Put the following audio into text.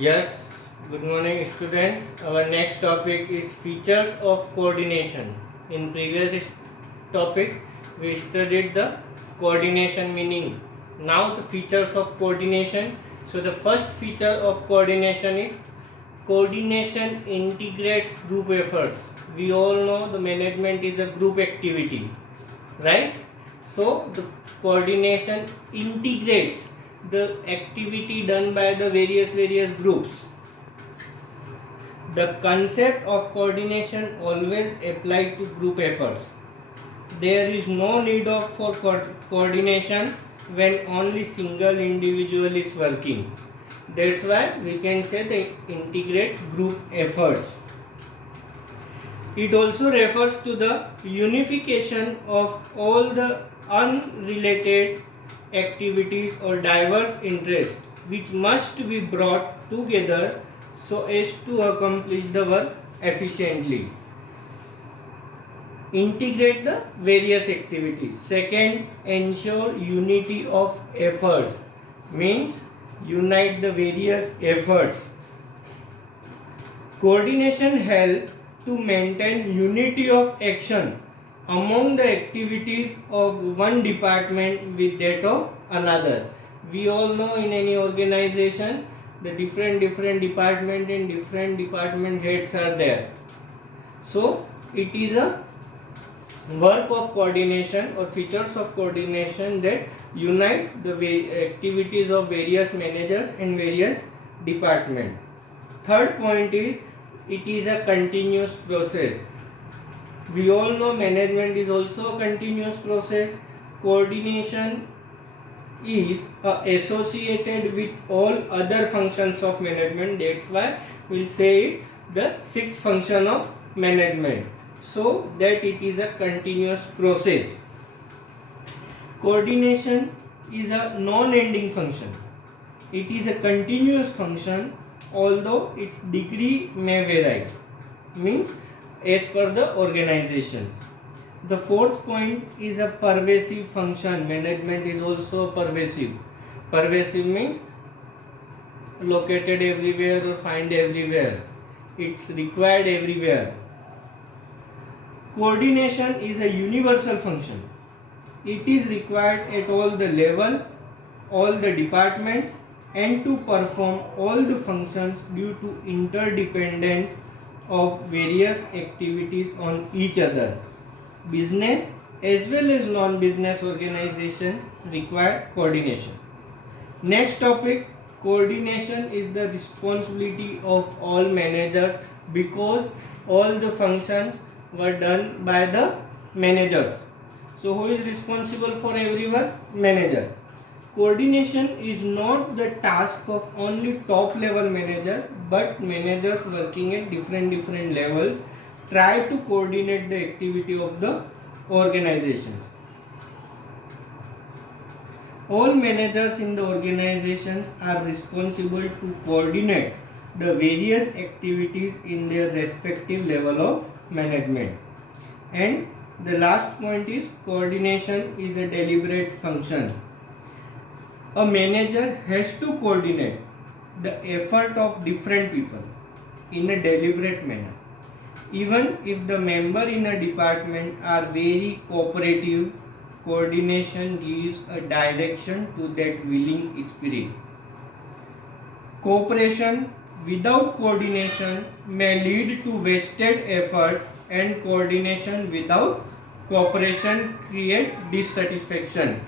Yes, good morning students. Our next topic is features of coordination. In previous topic we studied the coordination meaning. Now the features of coordination. So the first feature of coordination is coordination integrates group efforts. We all know the management is a group activity, right? So the coordination integrates the activity done by the various groups. The concept of coordination always applied to group efforts. There is no need for coordination when only single individual is working. That's why we can say that integrates group efforts. It also refers to the unification of all the unrelated activities or diverse interests which must be brought together so as to accomplish the work efficiently. Integrate the various activities. Second, ensure unity of efforts, means unite the various efforts. Coordination helps to maintain unity of action among the activities of one department with that of another. We all know in any organization the different department and different department heads are there. So it is a work of coordination or features of coordination that unite the activities of various managers and various departments. Third point is it is a continuous process. We all know management is also a continuous process. Coordination is associated with all other functions of management. That's why we'll say it the sixth function of management, so that it is a continuous process. Coordination is a non-ending function. It is a continuous function, although its degree may vary, means as per the organizations. The fourth point is a pervasive function. Management is also pervasive. Pervasive means located everywhere or find everywhere. It's required everywhere. Coordination is a universal function. It is required at all the level, all the departments, and to perform all the functions due to interdependence of various activities on each other. Business as well as non-business organizations require coordination. Next topic, coordination is the responsibility of all managers because all the functions were done by the managers. So who is responsible for every work? Manager. Coordination is not the task of only top level manager, but managers working at different levels try to coordinate the activity of the organization. All managers in the organizations are responsible to coordinate the various activities in their respective level of management. And the last point is coordination is a deliberate function. A manager has to coordinate the effort of different people in a deliberate manner. Even if the member in a department are very cooperative, coordination gives a direction to that willing spirit. Cooperation without coordination may lead to wasted effort, and coordination without cooperation create dissatisfaction.